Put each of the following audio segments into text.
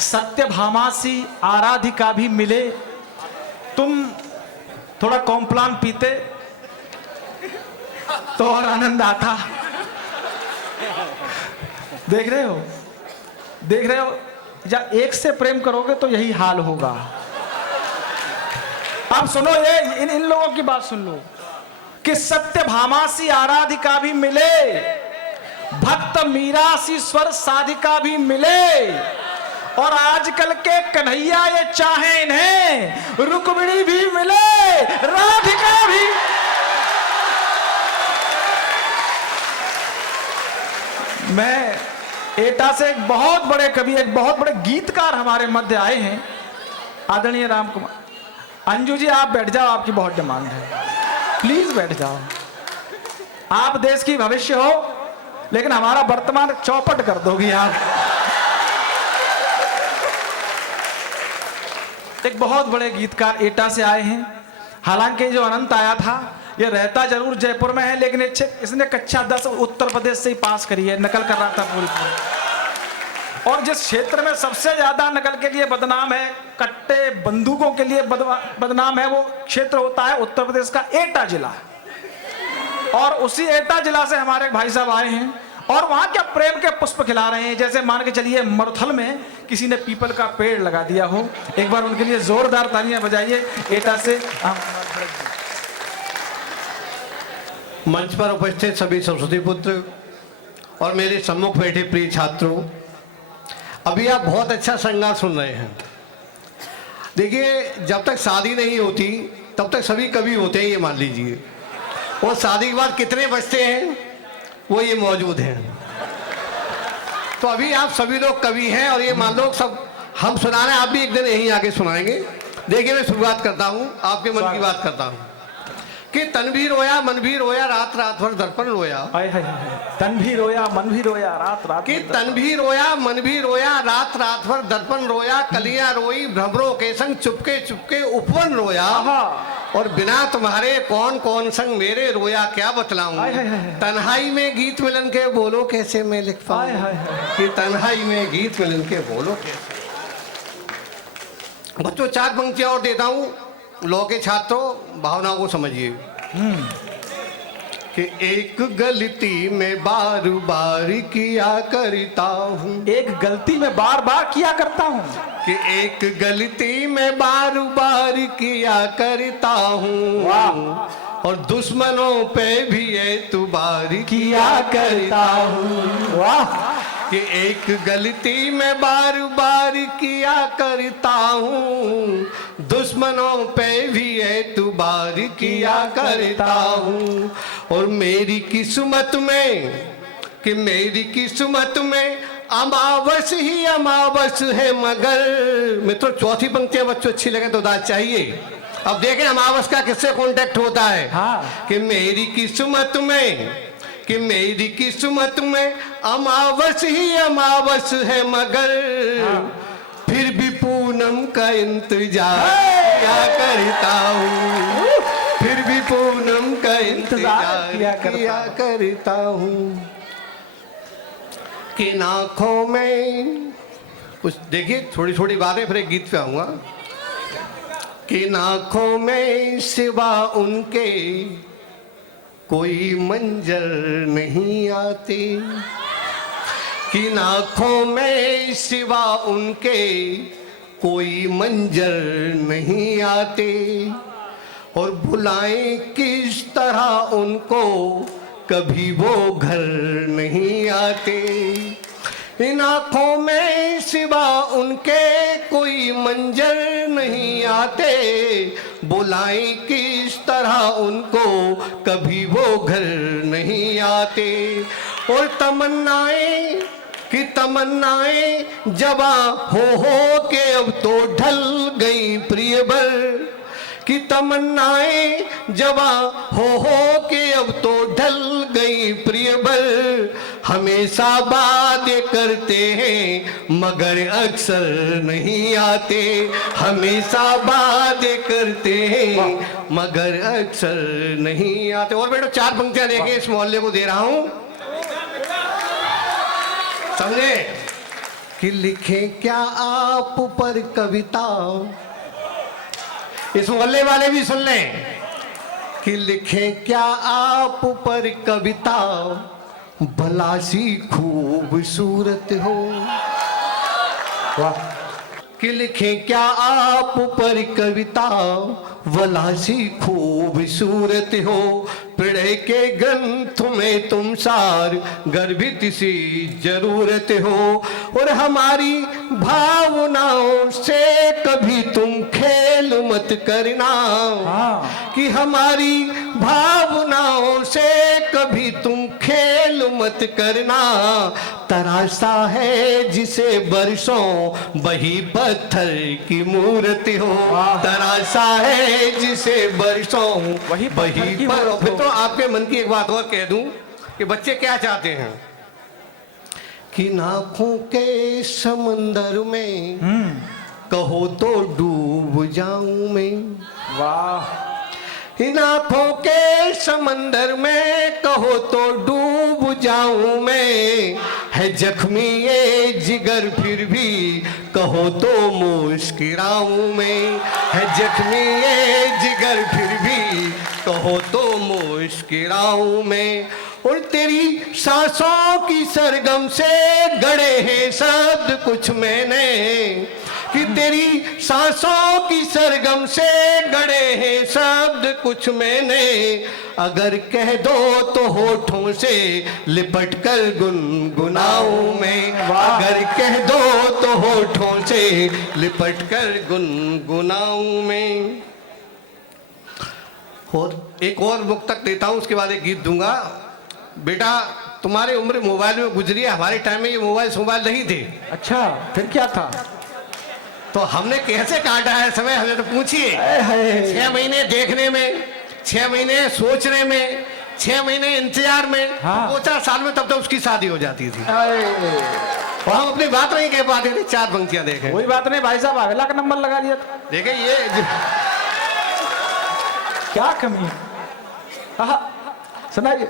सत्यभामासी आराधिका भी मिले, तुम थोड़ा कॉम्प्लान पीते तो और आनंद आता। देख रहे हो, देख रहे हो, जब एक से प्रेम करोगे तो यही हाल होगा। आप सुनो, ये इन लोगों की बात सुन लो कि सत्यभामासी आराधिका भी मिले, भक्त मीरासी स्वर साधिका भी मिले, और आजकल के कन्हैया ये चाहे इन्हें रुक्मिणी भी मिले, राधिका भी। मैं एटा से एक बहुत बड़े कवि, एक बहुत बड़े गीतकार हमारे मध्य आए हैं, आदरणीय राम कुमार। अंजू जी आप बैठ जाओ, आपकी बहुत डिमांड है, प्लीज बैठ जाओ। आप देश की भविष्य हो, लेकिन हमारा वर्तमान चौपट कर दोगी आप। एक बहुत बड़े गीतकार एटा से आए हैं। हालांकि जो अनंत आया था ये रहता जरूर जयपुर में है, लेकिन इसने कक्षा 10 उत्तर प्रदेश से ही पास करी है, नकल कर रहा था पूरी। और जिस क्षेत्र में सबसे ज्यादा नकल के लिए बदनाम है, कट्टे बंदूकों के लिए बदनाम है, वो क्षेत्र होता है उत्तर प्रदेश का एटा जिला। और उसी एटा जिला से हमारे भाई साहब आए हैं और वहां क्या प्रेम के पुष्प खिला रहे हैं। जैसे मान के चलिए मरुथल में किसी ने पीपल का पेड़ लगा दिया हो। एक बार उनके लिए जोरदार तालियां बजाइए एटा से। मंच पर उपस्थित सभी सरस्वती पुत्र और मेरे सम्मुख बैठे प्रिय छात्रों, अभी आप बहुत अच्छा श्रृंगार सुन रहे हैं। देखिए, जब तक शादी नहीं होती तब तक सभी कवि होते हैं, ये मान लीजिए। और शादी के बाद कितने बचते हैं वो ये मौजूद हैं। तो अभी आप सभी लोग कवि हैं और ये मान लो सब हम सुना रहे हैं, आप भी एक दिन यहीं आके सुनाएंगे। देखिए, मैं शुरुआत करता हूँ, आपके मन की बात करता हूँ कि तन भी रोया मन भी रोया, रात रात भर दर्पण रोया। तन भी रोया मन भी रोया, रात रात कि तन भी रोया मन भी रोया, रात रात भर दर्पण रोया, कलियां रोई भ्रमरों के संग, चुपके चुपके उपवन रोया। और बिना तुम्हारे कौन कौन संग मेरे, रोया क्या बतलाऊं। तन्हाई में गीत मिलन के बोलो कैसे मैं लिख पाऊं, कि तन्हाई में गीत मिलन के बोलो कैसे। बच्चों, 4 पंक्तियां और देता हूं, लो के छात्रों भावनाओं को समझिए। कि एक गलती में बार बार किया करता हूँ, एक गलती में बार बार किया करता हूँ, कि एक गलती में बार बार किया करता हूँ, और दुश्मनों पे भी एतबार किया करता हूँ। वाह। कि एक गलती में बार बार किया करता हूँ, दुश्मनों पे भी एतबार किया करता हूँ। और मेरी किस्मत में, कि मेरी किस्मत में अमावस ही अमावस है, मगर मित्रों चौथी पंक्तियां बच्चों अच्छी लगे तो दाद चाहिए। अब देखें अमावस का किससे कांटेक्ट होता है। हाँ। कि मेरी किस्मत में, कि मेरी किस्मत में अमावस ही अमावस है, मगर फिर भी पूनम का इंतजार क्या करता हूँ, फिर भी पूनम का इंतजार किया करता हूँ। कि आँखों में कुछ देखिए, थोड़ी थोड़ी बातें, फिर एक गीत पे आऊंगा। कि आँखों में सिवा उनके कोई मंजर नहीं आते, कि आँखों में सिवा उनके कोई मंजर नहीं आते, और बुलाएं किस तरह उनको कभी वो घर नहीं आते। इन आँखों में सिवा उनके कोई मंजर नहीं आते, बुलाएं किस तरह उनको कभी वो घर नहीं आते। और तमन्नाएं, कि तमन्नाएं जवां हो के अब तो ढल गई प्रियबर, कि तमन्नाएं जवां हो के अब तो ढल गई प्रियबर। हमेशा बातें करते हैं मगर अक्सर नहीं आते, हमेशा बातें करते हैं मगर अक्सर नहीं आते। और बेटो 4 पंक्तियां देखिए, इस मोहल्ले को दे रहा हूं, समझे। कि लिखें क्या आप पर कविता, इस मोहल्ले वाले भी सुन लें, कि लिखें क्या आप पर कविता, भला सी खूबसूरत हो। वाह। कि लिखें क्या आप पर कविता, भला सी खूबसूरत हो। पढ़े के ग्रंथ में तुम सार, गर्भित सी जरूरत हो। और हमारी भावनाओं से कभी तुम खेल मत करना, कि हमारी भावनाओं से कभी तुम खेल मत करना। तराशा है जिसे बरसों वही पत्थर की मूर्त हो। तराशा है जिसे बरसों वही पर। फिर तो आपके मन की एक बात और कह दूं कि बच्चे क्या चाहते हैं, कि नाखों के समंदर में कहो तो डूब जाऊं मैं। वाह। इन आँखों के समंदर में कहो तो डूब जाऊं मैं। है जख्मी ये जिगर फिर भी कहो तो मुस्कुराऊं मैं। है जख्मी ये जिगर फिर भी कहो तो मुस्कुराऊं मैं। और तेरी सांसों की सरगम से गढ़े हैं शब्द कुछ मैंने, कि तेरी सांसों की सरगम से गढ़े हैं शब्द कुछ मैंने। अगर कह दो तो होठों से लिपट कर गुनगुनाऊं मैं। अगर कह दो तो होठों से लिपट कर गुनगुनाऊं मैं। और एक और मुक्तक देता हूं, उसके बाद एक गीत दूंगा। बेटा तुम्हारी उम्र मोबाइल में गुजरी है, हमारे टाइम में ये मोबाइल नहीं थे। अच्छा, फिर क्या था? तो हमने कैसे काटा है समय, हमें तो पूछिए। 6 महीने देखने में, 6 महीने सोचने में, 6 महीने इंतजार में, 2-4 साल में तब तो उसकी शादी हो जाती थी। और हम अपनी बात नहीं कह पाते थे, 4 पंक्तियां देखें। कोई बात नहीं भाई साहब, अगला का नंबर लगा दिया था। देखे ये क्या कमी है? सुनाइए।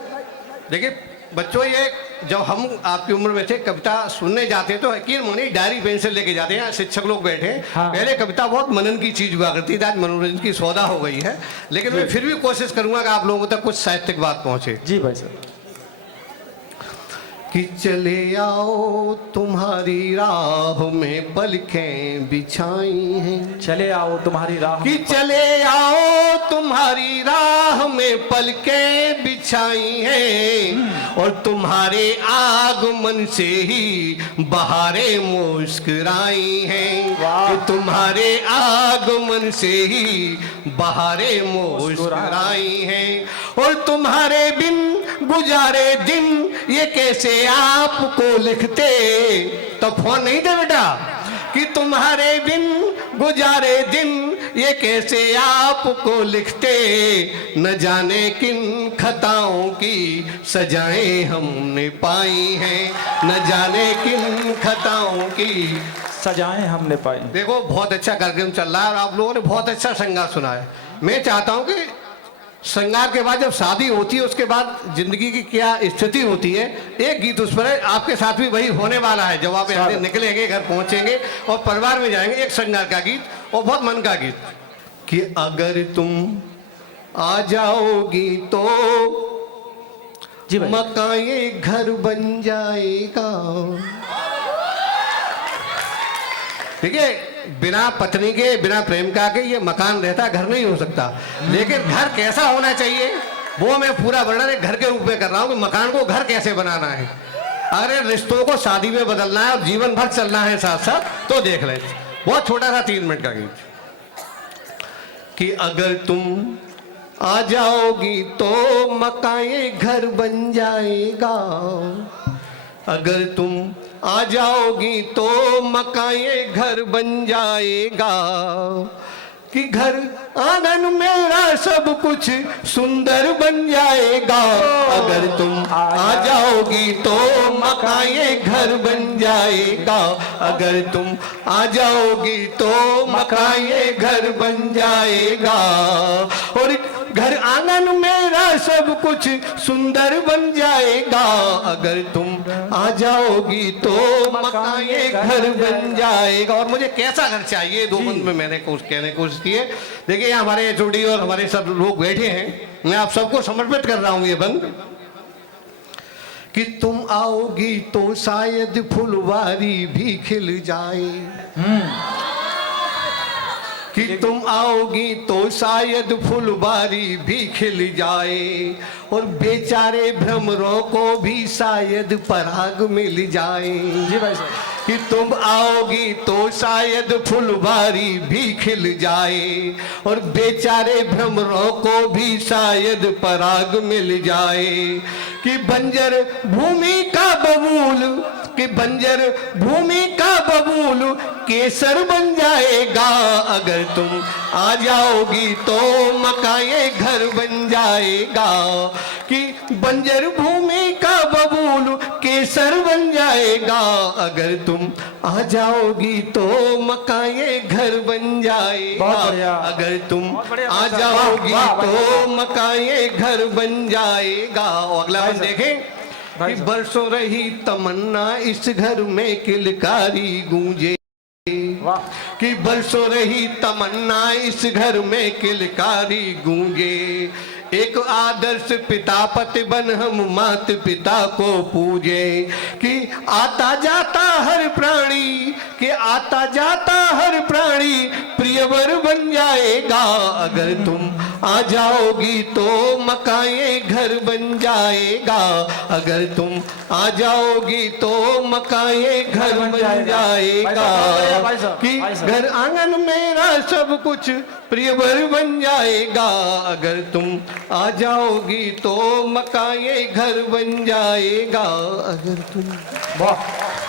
देखिए बच्चों, ये जब हम आपकी उम्र में थे कविता सुनने जाते तो यकीन मानिए डायरी पेंसिल लेके जाते हैं, शिक्षक लोग बैठे। पहले कविता बहुत मनन की चीज हुआ करती थी, आज मनोरंजन की सौदा हो गई है। लेकिन मैं फिर भी कोशिश करूंगा कि आप लोगों तक कुछ साहित्यिक बात पहुंचे। जी भाई साहब। कि चले आओ तुम्हारी राह में पलकें बिछाई हैं। चले आओ तुम्हारी राह, कि चले आओ तुम्हारी राह में पलकें बिछाई हैं। और तुम्हारे आगमन से ही बहारें मुस्कुराई हैं। कि तुम्हारे आगमन से ही बहारें मुस्कुराई हैं। और तुम्हारे बिन गुजारे दिन ये कैसे आपको लिखते, तो फोन नहीं दे बेटा। कि तुम्हारे बिन गुजारे दिन ये कैसे आपको लिखते, न जाने किन खताओं की सजाएं हमने पाई हैं। न जाने किन खताओं की सजाएं हमने पाई। देखो बहुत अच्छा कार्यक्रम चल रहा है और आप लोगों ने बहुत अच्छा श्रृंगार सुना है। मैं चाहता हूं कि श्रृंगार के बाद जब शादी होती है उसके बाद जिंदगी की क्या स्थिति होती है, एक गीत उस पर है। आपके साथ भी वही होने वाला है। जब आप यहाँ निकलेंगे, घर पहुंचेंगे और परिवार में जाएंगे, एक श्रृंगार का गीत और बहुत मन का गीत। कि अगर तुम आ जाओगी तो मकान ये घर बन जाएगा। ठीक है, बिना पत्नी के, बिना प्रेमिका के ये मकान रहता, घर नहीं हो सकता। लेकिन घर कैसा होना चाहिए वो मैं पूरा वर्णन घर के रूप में कर रहा हूं कि मकान को घर कैसे बनाना है। अगर रिश्तों को शादी में बदलना है और जीवन भर चलना है साथ साथ, तो देख लें। बहुत छोटा सा 3 मिनट का गीत। कि अगर तुम आ जाओगी तो मकान ये घर बन जाएगा। अगर तुम आ जाओगी तो मकान ये घर बन जाएगा। कि घर आंगन मेरा सब कुछ सुंदर बन जाएगा। अगर तुम आ जाओगी तो मकान ये घर बन जाएगा। अगर तुम आ जाओगी तो मकान ये घर बन जाएगा। और घर आंगन मेरा सब कुछ सुंदर बन जाएगा, अगर तुम आ जाओगी तो मकान ये घर बन जाएगा। और मुझे कैसा घर चाहिए, 2 बंद में मैंने कहने की कोशिश की है। देखिए हमारे एचओडी और हमारे सब लोग बैठे हैं, मैं आप सबको समर्पित कर रहा हूं ये बंद कि तुम आओगी तो शायद फुलवारी भी खिल जाए, कि तुम आओगी तो शायद फुलवारी भी खिल जाए, और बेचारे भ्रमरों को भी शायद पराग मिल जाए। जी भाई साहब, कि तुम आओगी तो शायद फुलवारी भी खिल जाए, और बेचारे भ्रमरों को भी शायद पराग मिल जाए। कि बंजर भूमि का बबूल, कि बंजर भूमि का बबूल केसर बन जाएगा, अगर तुम आ जाओगी तो मकान ये घर बन जाएगा। कि बंजर भूमि का बबूल केसर बन जाएगा, अगर तुम आ जाओगी तो मकान ये घर बन जाएगा। बहुत बढ़िया। अगर तुम बहुत बढ़िया आ भाई साहब। जाओगी वाह, वाह, तो मकान ये घर बन जाएगा। और अगला भाई हम साहब। देखें भाई कि साहब। बरसों रही तमन्ना इस घर में किलकारी गूंजे, वाह, कि बरसों रही तमन्ना इस घर में किलकारी गूंजे। एक आदर्श पिता पति बन हम मात पिता को पूजे, कि आता जाता हर प्राणी, कि आता जाता हर प्राणी प्रियवर बन जाएगा, अगर तुम आ जाओगी तो मकान ये घर बन जाएगा। अगर तुम आ जाओगी तो मकान ये घर बन जाएगा। भाई साहब, कि भाई साहब। घर आंगन मेरा सब कुछ प्रियवर बन जाएगा, अगर तुम आ जाओगी तो मकान ये घर बन जाएगा। अगर तुम वाह।